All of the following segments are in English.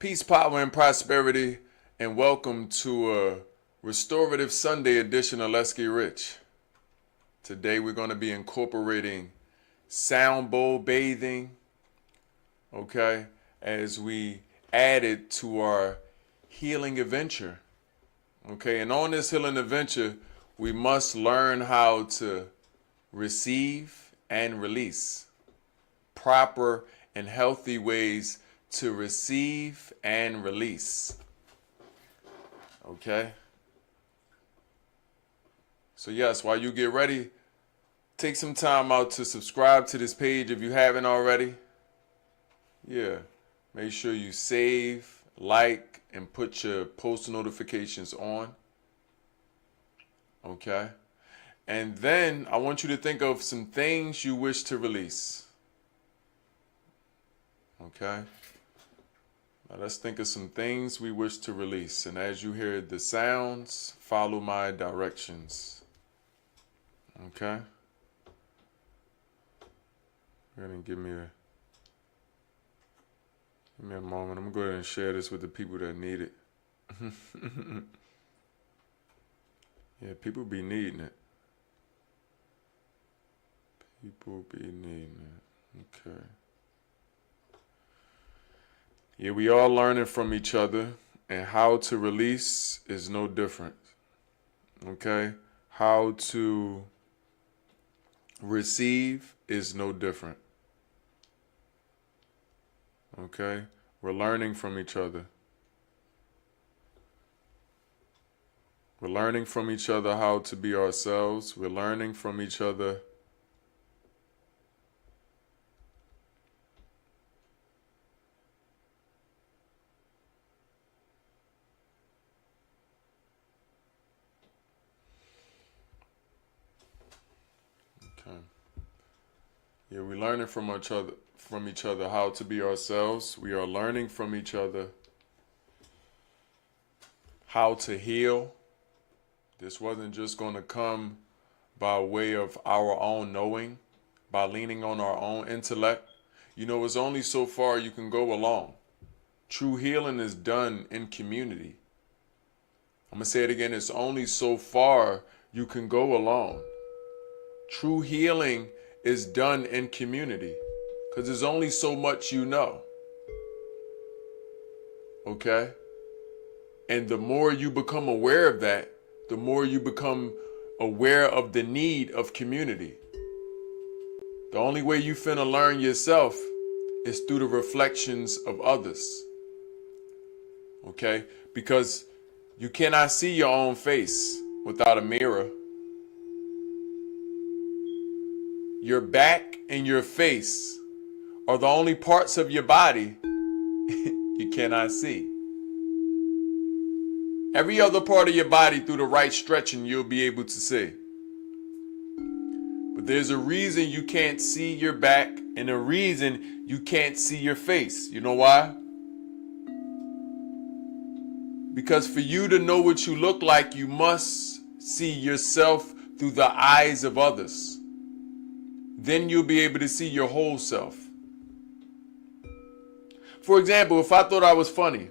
Peace, power, and prosperity, and welcome to a restorative Sunday edition of Let's Get Rich. Today we're going to be incorporating sound bowl bathing, okay, as we add it to our healing adventure, okay. And on this healing adventure, we must learn how to receive and release, proper and healthy ways to receive and release. Okay? So yes, while you get ready, take some time out to subscribe to this page if you haven't already. Yeah. Make sure you save, like, and put your post notifications on. Okay? And then I want you to think of some things you wish to release. Okay? Now let's think of some things we wish to release. And as you hear the sounds, follow my directions. Okay? Go ahead and give me a moment. I'm going to go ahead and share this with the people that need it. Yeah, people be needing it. People be needing it. Okay. Yeah, we all learning from each other, and how to release is no different. Okay? How to receive is no different. Okay? We're learning from each other. We're learning from each other how to be ourselves. We're learning from each other Yeah, we're learning from each other how to be ourselves. We are learning from each other how to heal. This wasn't just going to come by way of our own knowing, by leaning on our own intellect. You know, it's only so far you can go alone. True healing is done in community. I'm going to say it again. It's only so far you can go alone. True healing is done in community, because there's only so much you know. Okay? And the more you become aware of that, the more you become aware of the need of community. The only way you finna learn yourself is through the reflections of others. Okay? Because you cannot see your own face without a mirror. Your back and your face are the only parts of your body you cannot see. Every other part of your body, through the right stretching, you'll be able to see. But there's a reason you can't see your back, and a reason you can't see your face. You know why? Because for you to know what you look like, you must see yourself through the eyes of others. Then you'll be able to see your whole self. For example, if I thought I was funny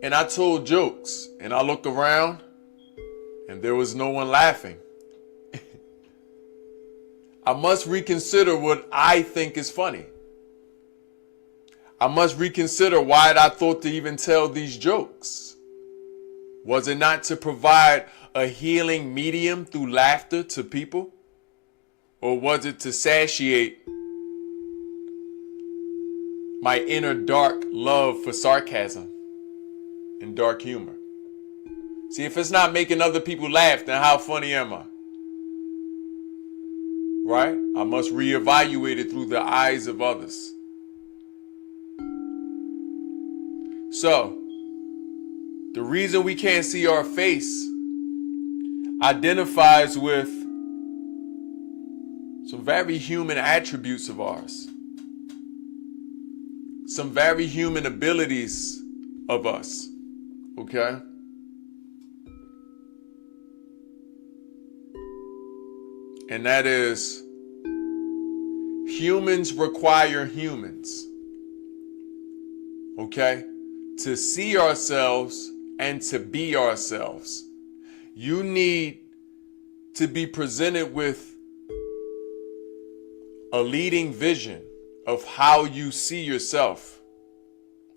and I told jokes and I look around and there was no one laughing, I must reconsider what I think is funny. I must reconsider why I thought to even tell these jokes. Was it not to provide a healing medium through laughter to people? Or was it to satiate my inner dark love for sarcasm and dark humor? See, if it's not making other people laugh, then how funny am I? Right? I must reevaluate it through the eyes of others. So, the reason we can't see our face identifies with some very human attributes of ours. Some very human abilities of us. Okay? And that is, humans require humans. okay? To see ourselves and to be ourselves. You need to be presented with a leading vision of how you see yourself,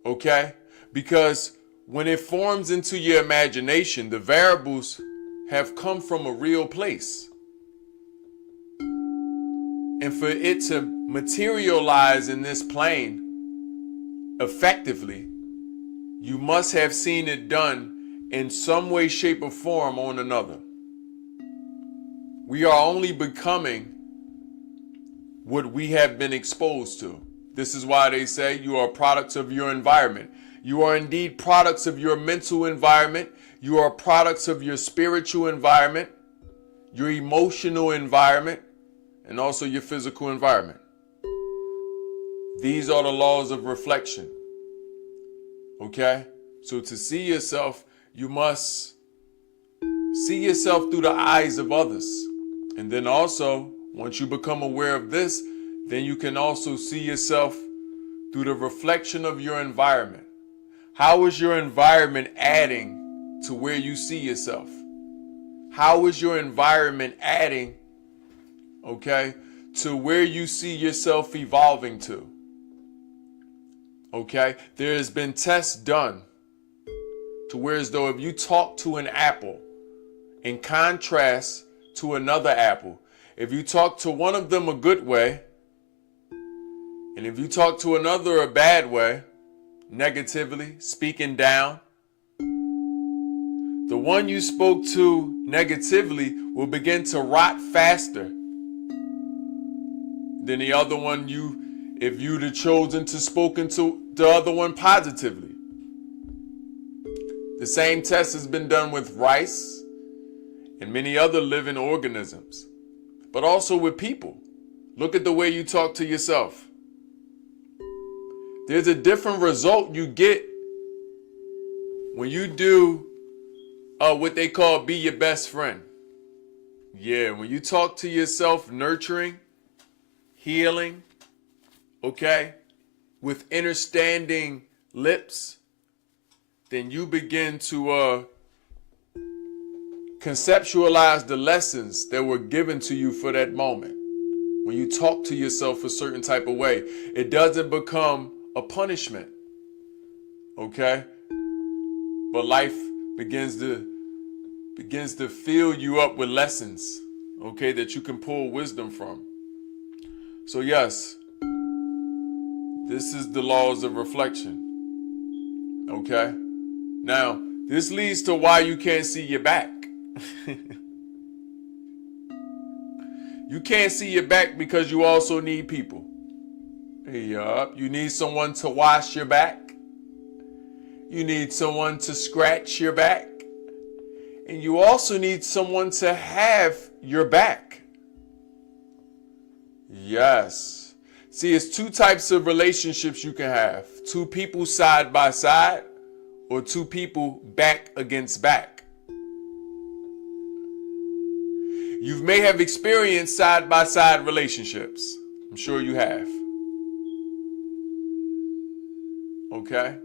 okay? Because when it forms into your imagination, the variables have come from a real place. And for it to materialize in this plane effectively, you must have seen it done in some way, shape, or form on another. We are only becoming what we have been exposed to. This is why they say you are products of your environment. You are indeed products of your mental environment. You are products of your spiritual environment, your emotional environment, and also your physical environment. These are the laws of reflection. Okay? So to see yourself, you must see yourself through the eyes of others. And then also, once you become aware of this, then you can also see yourself through the reflection of your environment. How is your environment adding to where you see yourself? How is your environment adding, okay, to where you see yourself evolving to? Okay? There has been tests done to where as though if you talk to an apple in contrast to another apple, if you talk to one of them a good way, and if you talk to another a bad way, negatively, speaking down, the one you spoke to negatively will begin to rot faster than the other one if you'd have chosen to spoken to the other one positively. The same test has been done with rice and many other living organisms, but also with people. Look at the way you talk to yourself. There's a different result you get when you do what they call be your best friend. Yeah, when you talk to yourself, nurturing, healing, okay, with understanding lips, then you begin to conceptualize the lessons that were given to you for that moment. When you talk to yourself a certain type of way, it doesn't become a punishment, okay? But life begins to fill you up with lessons, okay, that you can pull wisdom from. So yes, this is the laws of reflection, okay? Now, this leads to why you can't see your back. You can't see your back because you also need people. Yup, you need someone to wash your back. You need someone to scratch your back. And you also need someone to have your back. Yes. See, it's two types of relationships you can have. Two people side by side, or two people back against back. You may have experienced side by side relationships. I'm sure you have. Okay?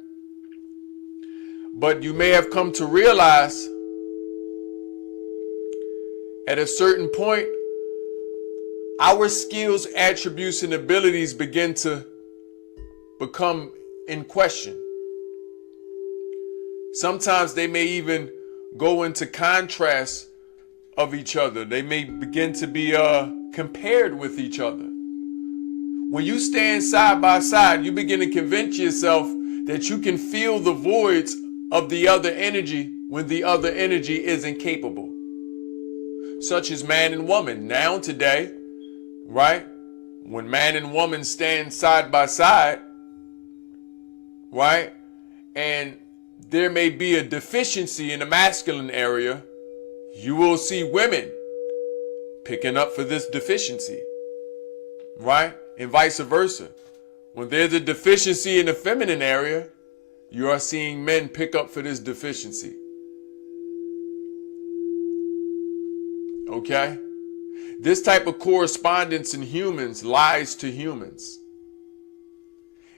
But you may have come to realize at a certain point, our skills, attributes, and abilities begin to become in question. Sometimes they may even go into contrast of each other. They may begin to be compared with each other. When you stand side by side, you begin to convince yourself that you can feel the voids of the other energy when the other energy is incapable. Such as man and woman. Now today, right? When man and woman stand side by side, right? And there may be a deficiency in the masculine area, you will see women picking up for this deficiency, right? And vice versa. When there's a deficiency in the feminine area, you are seeing men pick up for this deficiency. Okay? This type of correspondence in humans lies to humans.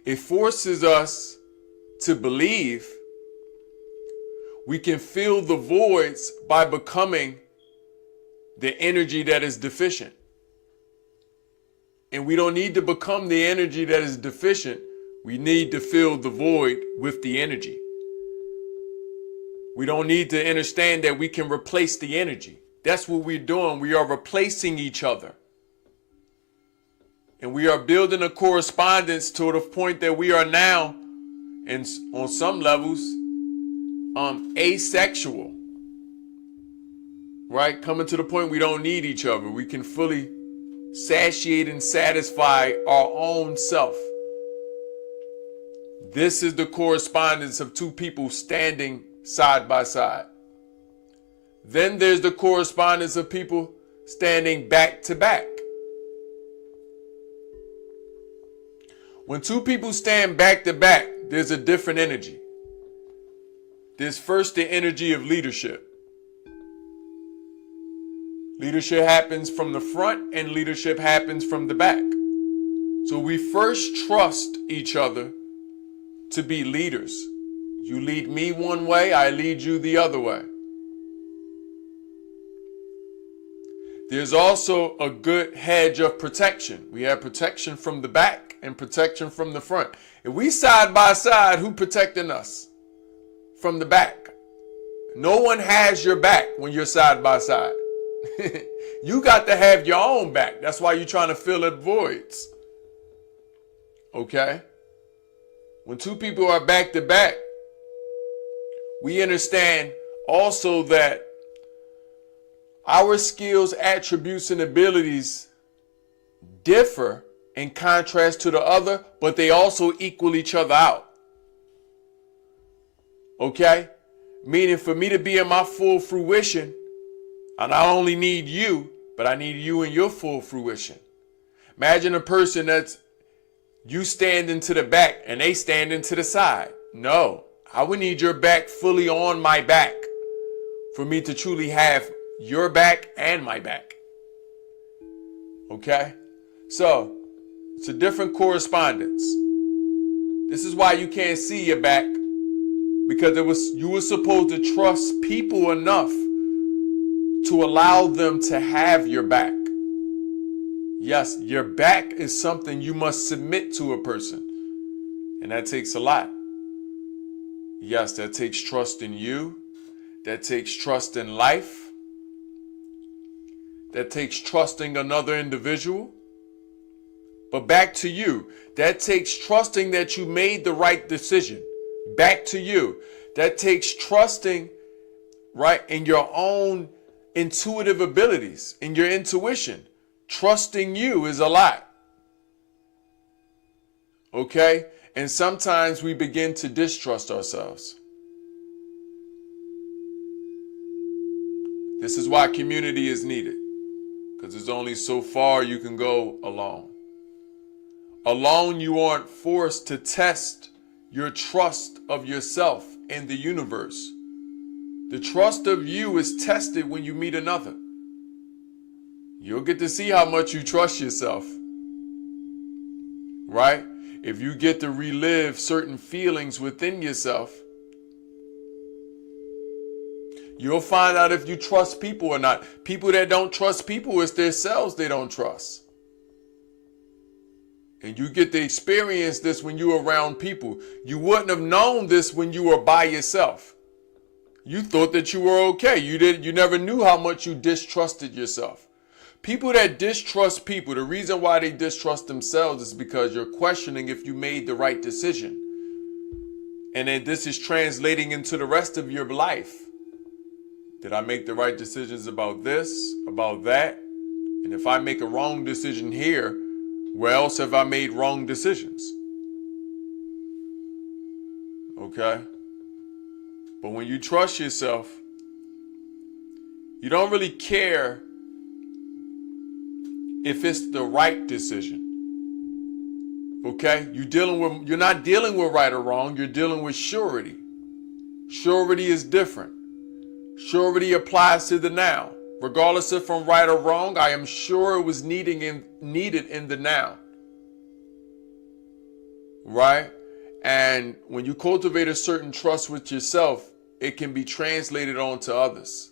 It forces us to believe, we can fill the voids by becoming the energy that is deficient. And we don't need to become the energy that is deficient. We need to fill the void with the energy. We don't need to understand that we can replace the energy. That's what we're doing. We are replacing each other. And we are building a correspondence to the point that we are now, and on some levels, asexual. Right? Coming to the point we don't need each other. We can fully satiate and satisfy our own self. This is the correspondence of two people standing side by side. Then there's the correspondence of people standing back to back. When two people stand back to back, there's a different energy. There's first the energy of leadership. Leadership happens from the front and leadership happens from the back. So we first trust each other to be leaders. You lead me one way, I lead you the other way. There's also a good hedge of protection. We have protection from the back and protection from the front. If we side by side, who protecting us? From the back. No one has your back when you're side by side. You got to have your own back. That's why you're trying to fill in voids. Okay? When two people are back to back, we understand also that our skills, attributes, and abilities differ in contrast to the other, but they also equal each other out. Okay? Meaning for me to be in my full fruition, I not only need you, but I need you in your full fruition. Imagine a person that's you standing to the back and they standing to the side. No, I would need your back fully on my back for me to truly have your back and my back. Okay? So, it's a different correspondence. This is why you can't see your back, because you were supposed to trust people enough to allow them to have your back. Yes, your back is something you must submit to a person. And that takes a lot. Yes, that takes trust in you. That takes trust in life. That takes trusting another individual. But back to you. That takes trusting that you made the right decision. Back to you. That takes trusting, right, in your own intuitive abilities, in your intuition. Trusting you is a lot. Okay? And sometimes we begin to distrust ourselves. This is why community is needed. Because there's only so far you can go alone. Alone, you aren't forced to test your trust of yourself and the universe. The trust of you is tested when you meet another. You'll get to see how much you trust yourself. Right? If you get to relive certain feelings within yourself, you'll find out if you trust people or not. People that don't trust people, it's themselves they don't trust. And you get to experience this when you're around people. You wouldn't have known this when you were by yourself. You thought that you were okay. You never knew how much you distrusted yourself. People that distrust people, the reason why they distrust themselves is because you're questioning if you made the right decision. And then this is translating into the rest of your life. Did I make the right decisions about this, about that? And if I make a wrong decision here, where else have I made wrong decisions? Okay? But when you trust yourself, you don't really care if it's the right decision. Okay? You're not dealing with right or wrong, you're dealing with surety. Surety is different. Surety applies to the now. Regardless if I'm right or wrong, I am sure it was needed in the now. Right? And when you cultivate a certain trust with yourself, it can be translated onto others.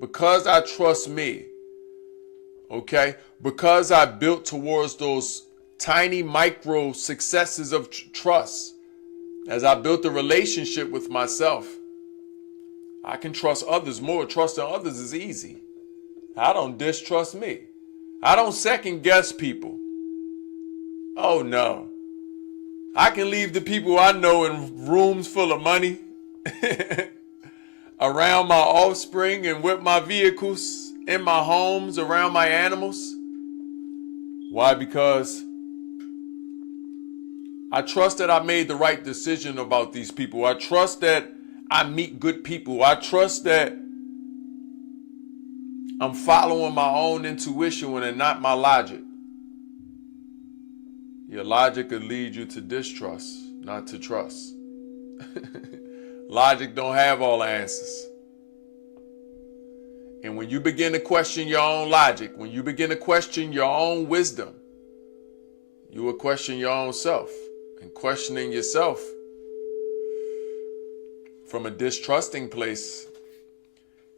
Because I trust me, okay? Because I built towards those tiny micro successes of trust, as I built a relationship with myself, I can trust others more. Trusting others is easy. I don't distrust me. I don't second guess people. Oh no. I can leave the people I know in rooms full of money, around my offspring and with my vehicles, in my homes, around my animals. Why? Because I trust that I made the right decision about these people. I trust that I meet good people. I trust that I'm following my own intuition and not my logic. Your logic could lead you to distrust, not to trust. Logic don't have all the answers. And when you begin to question your own logic, when you begin to question your own wisdom, you will question your own self. And questioning yourself from a distrusting place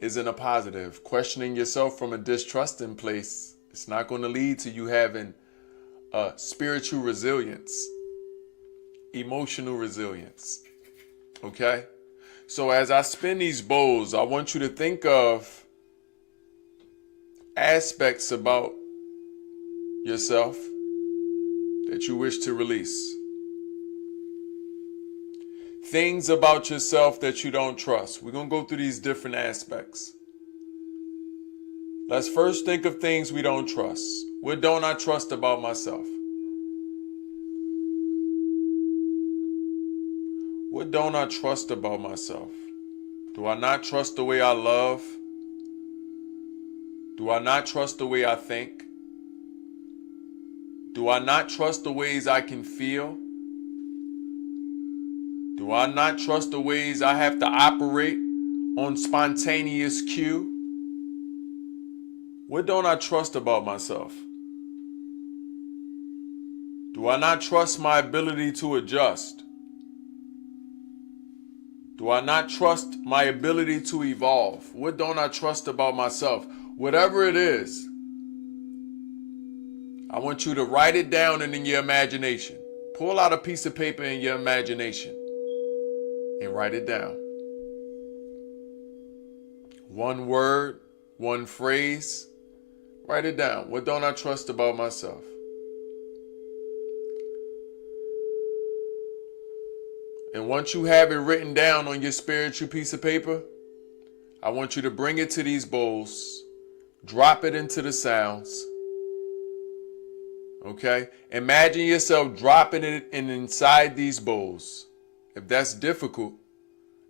isn't a positive. Questioning yourself from a distrusting place, it's not going to lead to you having spiritual resilience, emotional resilience. Okay? So as I spin these bowls, I want you to think of aspects about yourself that you wish to release. Things about yourself that you don't trust. We're going to go through these different aspects. Let's first think of things we don't trust. What don't I trust about myself? What don't I trust about myself? Do I not trust the way I love? Do I not trust the way I think? Do I not trust the ways I can feel? Do I not trust the ways I have to operate on spontaneous cue? What don't I trust about myself? Do I not trust my ability to adjust? Do I not trust my ability to evolve? What don't I trust about myself? Whatever it is, I want you to write it down and in your imagination. Pull out a piece of paper in your imagination and write it down. One word, one phrase, write it down. What don't I trust about myself? And once you have it written down on your spiritual piece of paper, I want you to bring it to these bowls, drop it into the sounds. Okay? Imagine yourself dropping it inside these bowls. If that's difficult,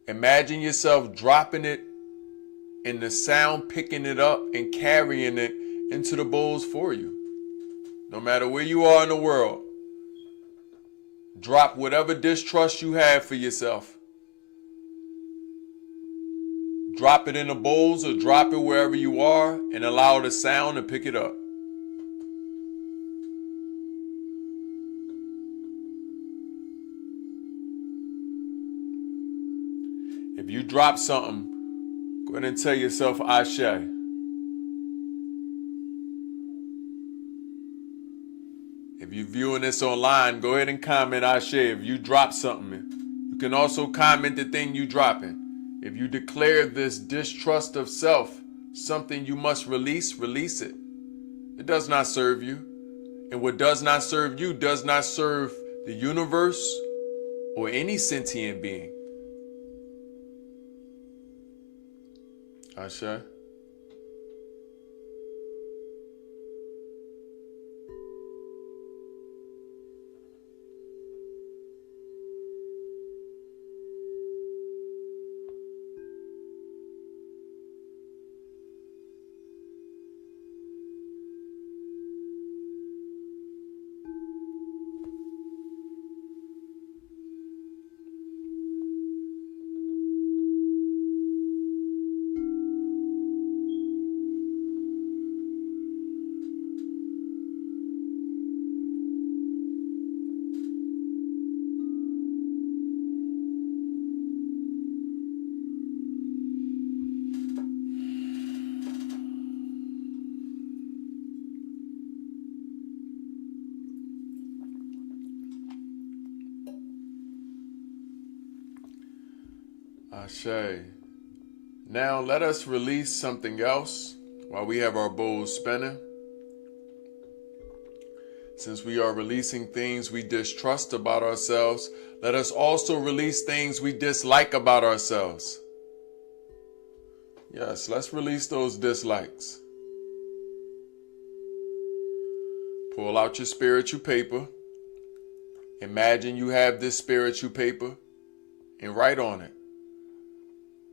imagine yourself dropping it and the sound picking it up and carrying it into the bowls for you. No matter where you are in the world, drop whatever distrust you have for yourself. Drop it in the bowls or drop it wherever you are and allow the sound to pick it up. If you drop something, go ahead and tell yourself, Ashe. If you're viewing this online, go ahead and comment Ashe. If you drop something, you can also comment the thing you dropping. If you declare this distrust of self something you must release, release it. It does not serve you. And what does not serve you does not serve the universe or any sentient being. Ashe. Ashe. Now let us release something else while we have our bowls spinning. Since we are releasing things we distrust about ourselves, let us also release things we dislike about ourselves. Yes, let's release those dislikes. Pull out your spiritual paper. Imagine you have this spiritual paper and write on it.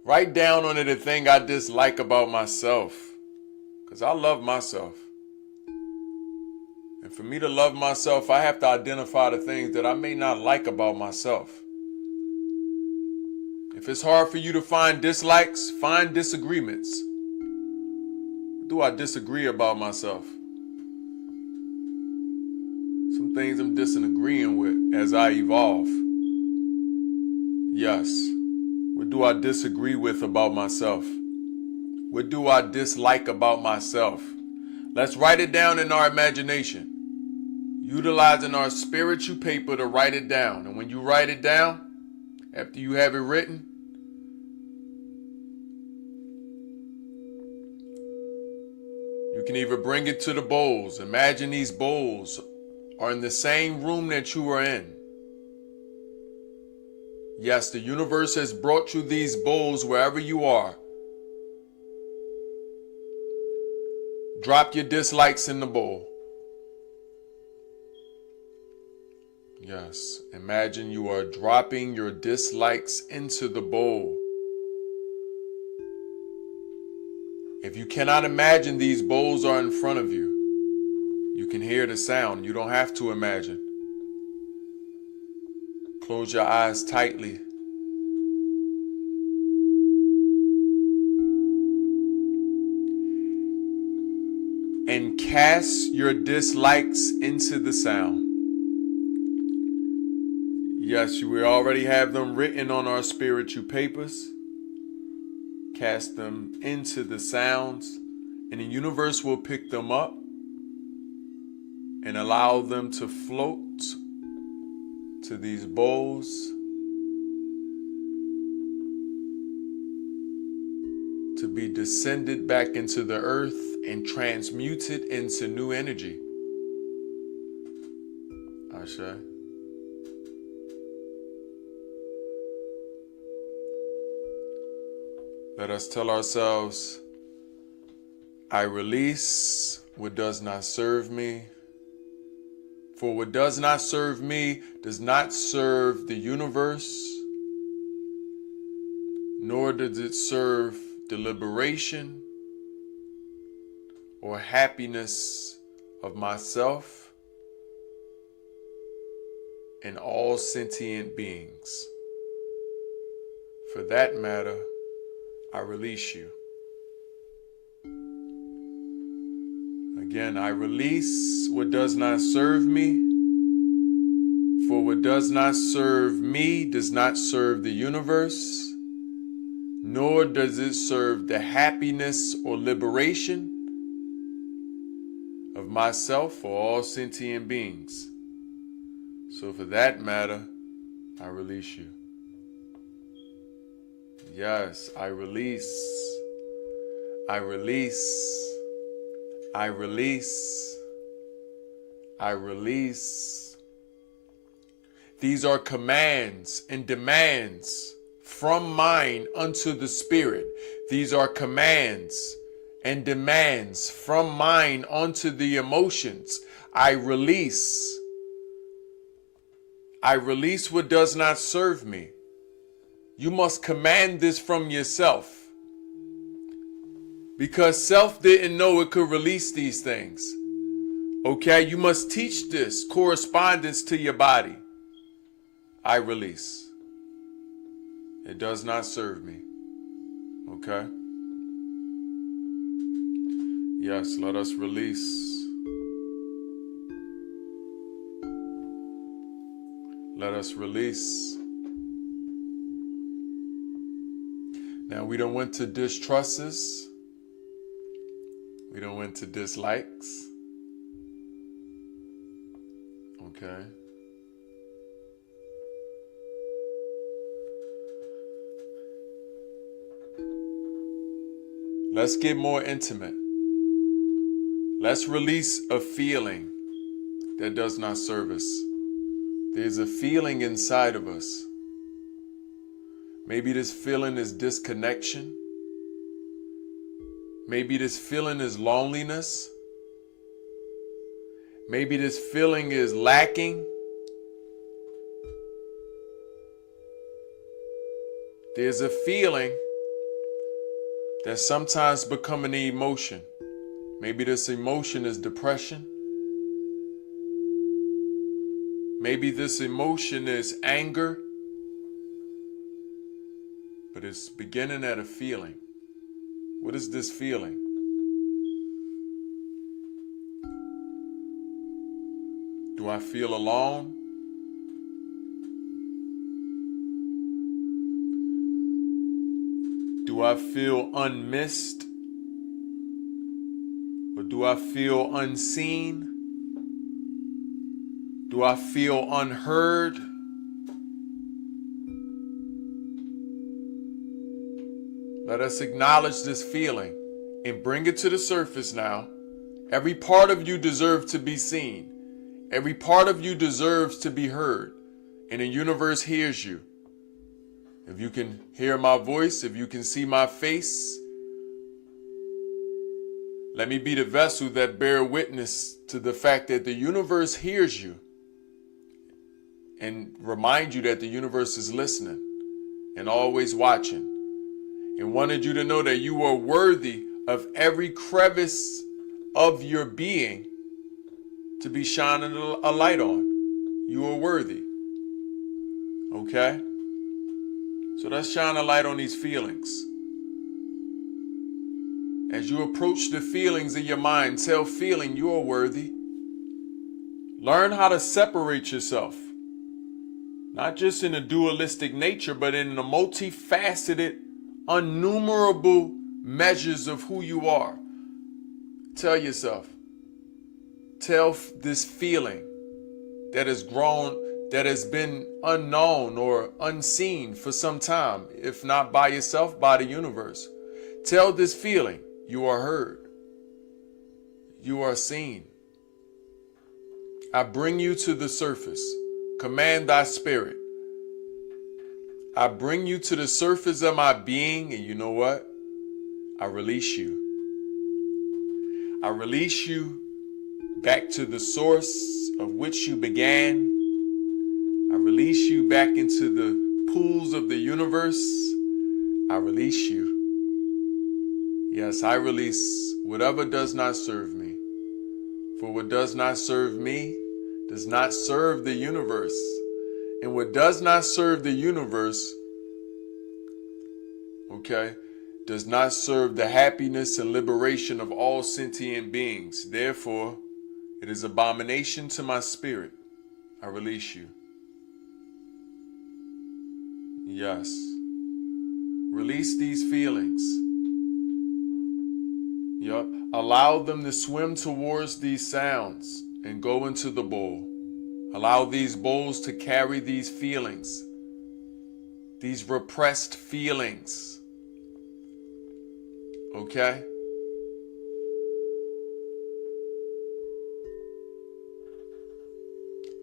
Write down on it a thing I dislike about myself, because I love myself. And for me to love myself, I have to identify the things that I may not like about myself. If it's hard for you to find dislikes, find disagreements. What do I disagree about myself? Some things I'm disagreeing with as I evolve. Yes. What do I disagree with about myself? What do I dislike about myself? Let's write it down in our imagination, utilizing our spiritual paper to write it down. And when you write it down, after you have it written, you can either bring it to the bowls. Imagine these bowls are in the same room that you are in. Yes, the universe has brought you these bowls wherever you are. Drop your dislikes in the bowl. Yes, imagine you are dropping your dislikes into the bowl. If you cannot imagine these bowls are in front of you, you can hear the sound. You don't have to imagine. Close your eyes tightly. And cast your dislikes into the sound. Yes, we already have them written on our spiritual papers. Cast them into the sounds, and the universe will pick them up and allow them to float to these bowls. To be descended back into the earth and transmuted into new energy. Ashe. Let us tell ourselves, I release what does not serve me. For what does not serve me does not serve the universe, nor does it serve the liberation or happiness of myself and all sentient beings. For that matter, I release you. Again, I release what does not serve me. For what does not serve me does not serve the universe, nor does it serve the happiness or liberation of myself or all sentient beings. So for that matter, I release you. Yes, I release. I release. I release. I release. These are commands and demands from mind unto the spirit. These are commands and demands from mind onto the emotions. I release. I release what does not serve me. You must command this from yourself. Because self didn't know it could release these things. Okay, you must teach this correspondence to your body. I release. It does not serve me. Okay? Yes, let us release. Let us release. Now we don't went to distrusts. We don't went to dislikes. Okay. Let's get more intimate. Let's release a feeling that does not serve us. There's a feeling inside of us. Maybe this feeling is disconnection. Maybe this feeling is loneliness. Maybe this feeling is lacking. There's a feeling that sometimes becomes an emotion. Maybe this emotion is depression. Maybe this emotion is anger. But it's beginning at a feeling. What is this feeling? Do I feel alone? Do I feel unmissed? Or do I feel unseen? Do I feel unheard? Let us acknowledge this feeling and bring it to the surface now. Every part of you deserves to be seen. Every part of you deserves to be heard. And the universe hears you. If you can hear my voice, if you can see my face, let me be the vessel that bear witness to the fact that the universe hears you and remind you that the universe is listening and always watching and wanted you to know that you are worthy of every crevice of your being to be shining a light on. You are worthy. Okay? So let's shine a light on these feelings. As you approach the feelings in your mind, tell feeling you are worthy. Learn how to separate yourself. Not just in a dualistic nature, but in the multifaceted, innumerable measures of who you are. Tell yourself. Tell this feeling that has grown, that has been unknown or unseen for some time, if not by yourself, by the universe. Tell this feeling you are heard. You are seen. I bring you to the surface. Command thy spirit. I bring you to the surface of my being, and you know what? I release you. I release you back to the source of which you began. I release you back into the pools of the universe. I release you. Yes, I release whatever does not serve me. For what does not serve me does not serve the universe. And what does not serve the universe, okay, does not serve the happiness and liberation of all sentient beings. Therefore, it is abomination to my spirit. I release you. Yes. Release these feelings. Yup. Allow them to swim towards these sounds and go into the bowl. Allow these bowls to carry these feelings, these repressed feelings. Okay?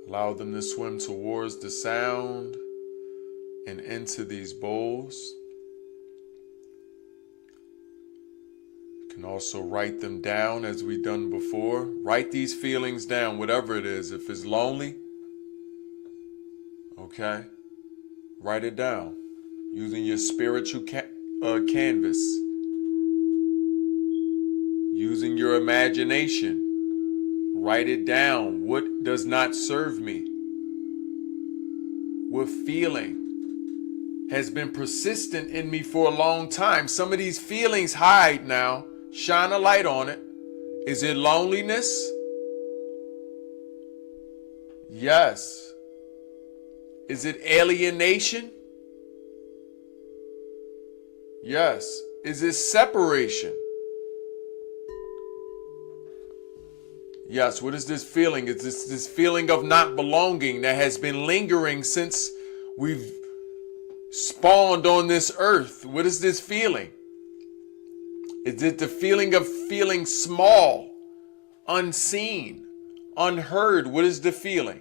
Allow them to swim towards the sound and into these bowls. You can also write them down as we've done before. Write these feelings down, whatever it is. If it's lonely, okay, write it down using your spiritual canvas, using your imagination. Write it down. What does not serve me? What feeling has been persistent in me for a long time? Some of these feelings hide now. Shine a light on it. Is it loneliness? Yes. Is it alienation? Yes. Is it separation? Yes. What is this feeling? Is this feeling of not belonging that has been lingering since we've spawned on this earth? What is this feeling? Is it the feeling of feeling small, unseen, unheard? What is the feeling?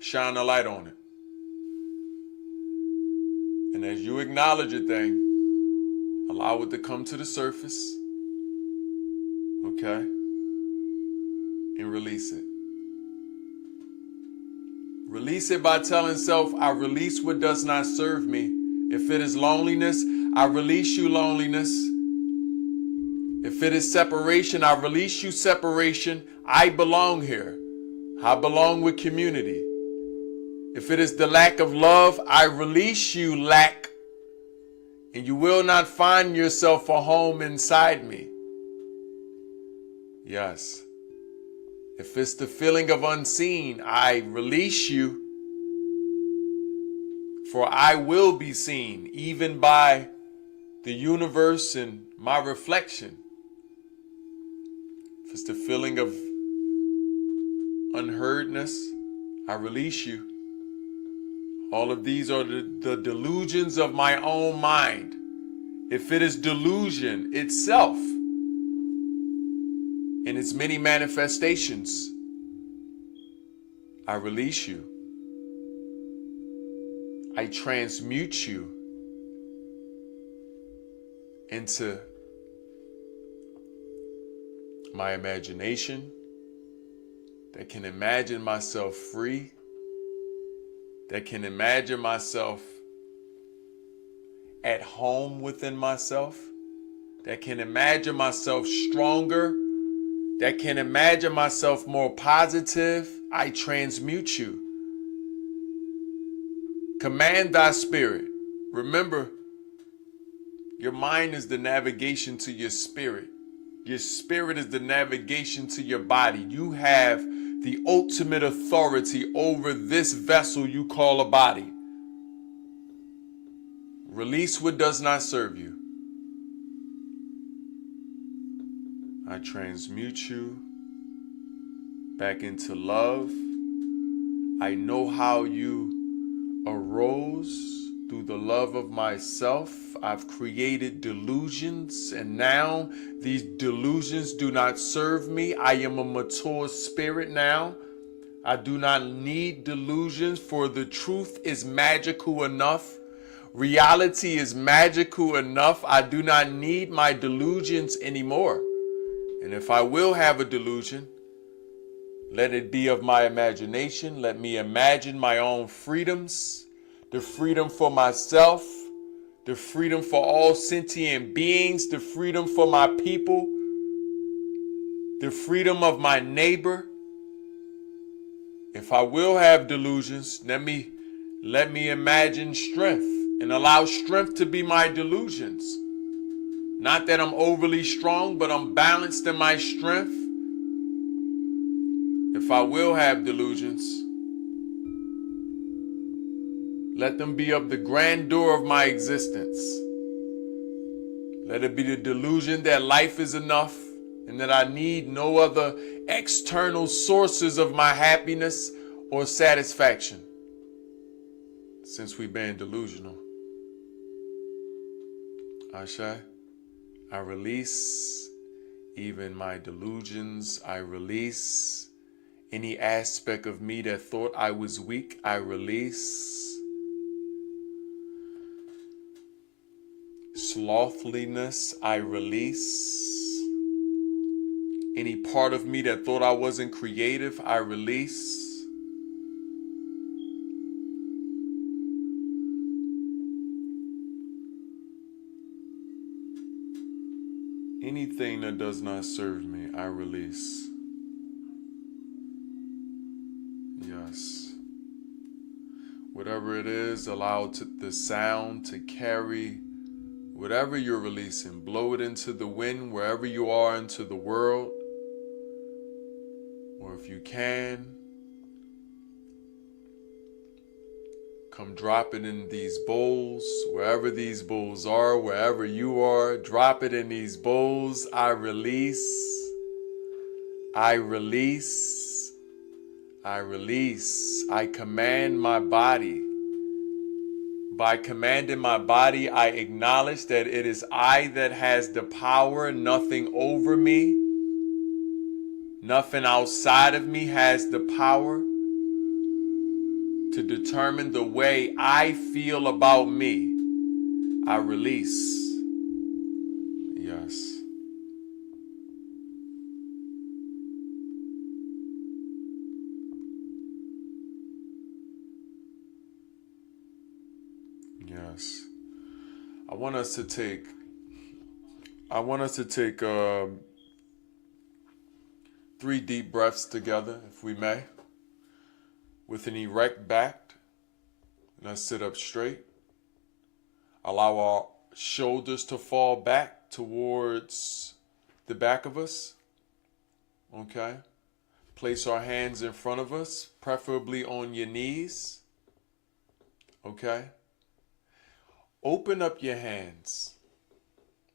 Shine a light on it. And as you acknowledge a thing, allow it to come to the surface, okay? And release it. Release it by telling self, I release what does not serve me. If it is loneliness, I release you loneliness. If it is separation, I release you separation. I belong here. I belong with community. If it is the lack of love, I release you lack. And you will not find yourself a home inside me. Yes. If it's the feeling of unseen, I release you. For I will be seen, even by the universe and my reflection. If it's the feeling of unheardness, I release you. All of these are the delusions of my own mind. If it is delusion itself, in its many manifestations, I release you. I transmute you into my imagination that can imagine myself free, that can imagine myself at home within myself, that can imagine myself stronger, that can imagine myself more positive. I transmute you. Command thy spirit. Remember, your mind is the navigation to your spirit. Your spirit is the navigation to your body. You have the ultimate authority over this vessel you call a body. Release what does not serve you. I transmute you back into love. I know how you arose through the love of myself. I've created delusions, and now these delusions do not serve me. I am a mature spirit now. I do not need delusions, for the truth is magical enough. Reality is magical enough. I do not need my delusions anymore. And if I will have a delusion, let it be of my imagination. Let me imagine my own freedoms, the freedom for myself, the freedom for all sentient beings, the freedom for my people, the freedom of my neighbor. If I will have delusions, let me imagine strength and allow strength to be my delusions. Not that I'm overly strong, but I'm balanced in my strength. If I will have delusions, let them be of the grandeur of my existence. Let it be the delusion that life is enough and that I need no other external sources of my happiness or satisfaction, since we've been delusional. Ashe, I release even my delusions. I release any aspect of me that thought I was weak. I release slothliness. I release any part of me that thought I wasn't creative. I release anything that does not serve me. I release. Yes. Whatever it is, allow the sound to carry whatever you're releasing. Blow it into the wind wherever you are into the world. Or if you can, come drop it in these bowls, wherever these bowls are, wherever you are. Drop it in these bowls. I release. I release. I release. I command my body By commanding my body, I acknowledge that it is I that has the power, nothing over me. Nothing outside of me has the power to determine the way I feel about me. I release. Yes. Yes. I want us to take I want us to take 3 deep breaths together, if we may. With an erect back, let's sit up straight. Allow our shoulders to fall back towards the back of us. Okay? Place our hands in front of us, preferably on your knees. Okay? Open up your hands.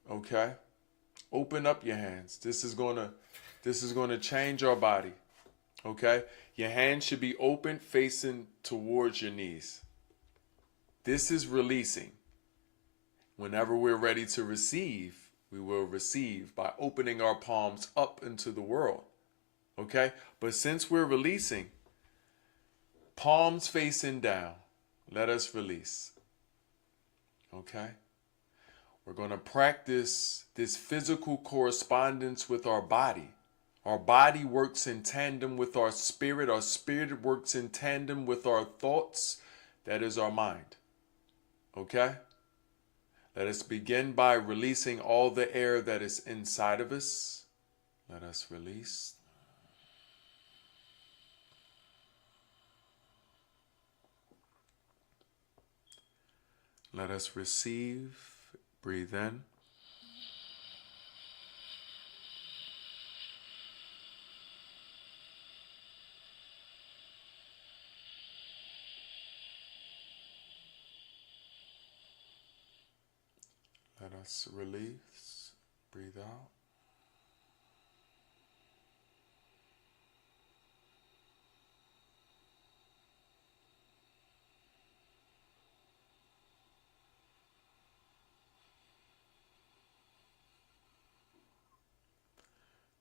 Okay? Open up your hands. This is going to change our body. Okay? Your hands should be open, facing towards your knees. This is releasing. Whenever we're ready to receive, we will receive by opening our palms up into the world. Okay? But since we're releasing, palms facing down, let us release. Okay? We're going to practice this physical correspondence with our body. Our body works in tandem with our spirit. Our spirit works in tandem with our thoughts. That is our mind. Okay? Let us begin by releasing all the air that is inside of us. Let us release. Let us receive. Breathe in. Let us release. Breathe out.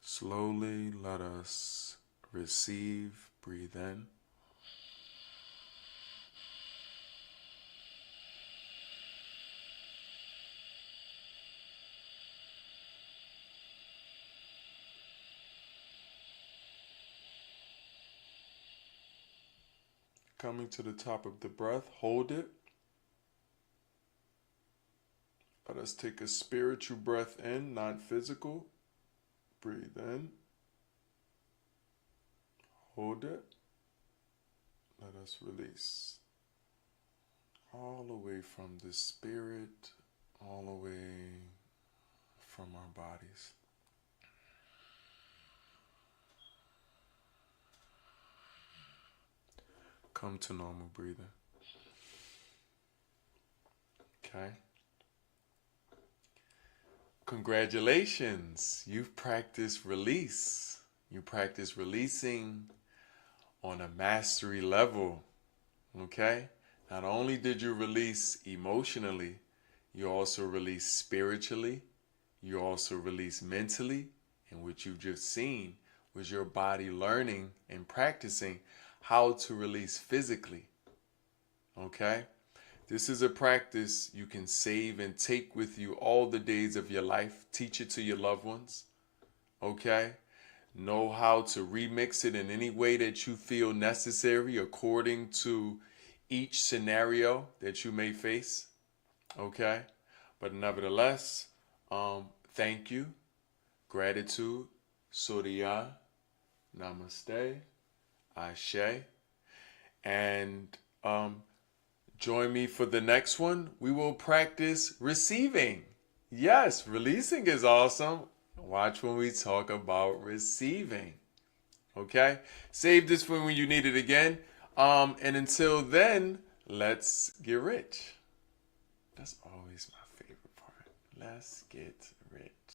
Slowly let us receive. Breathe in. Coming to the top of the breath, hold it. Let us take a spiritual breath in, not physical. Breathe in. Hold it. Let us release. All the way from the spirit, all the way from our bodies. Come to normal breathing. Okay. Congratulations. You've practiced release. You practice releasing on a mastery level. Okay? Not only did you release emotionally, you also release spiritually. You also release mentally. And what you've just seen was your body learning and practicing how to release physically. Okay? This is a practice you can save and take with you all the days of your life. Teach it to your loved ones. Okay? Know how to remix it in any way that you feel necessary according to each scenario that you may face. Okay? But nevertheless, thank you. Gratitude. Surya. Namaste. Ashe. And join me for the next one. We will practice receiving. Yes, releasing is awesome. Watch when we talk about receiving. Okay? Save this for when you need it again. And until then, let's get rich. That's always my favorite part. Let's get rich.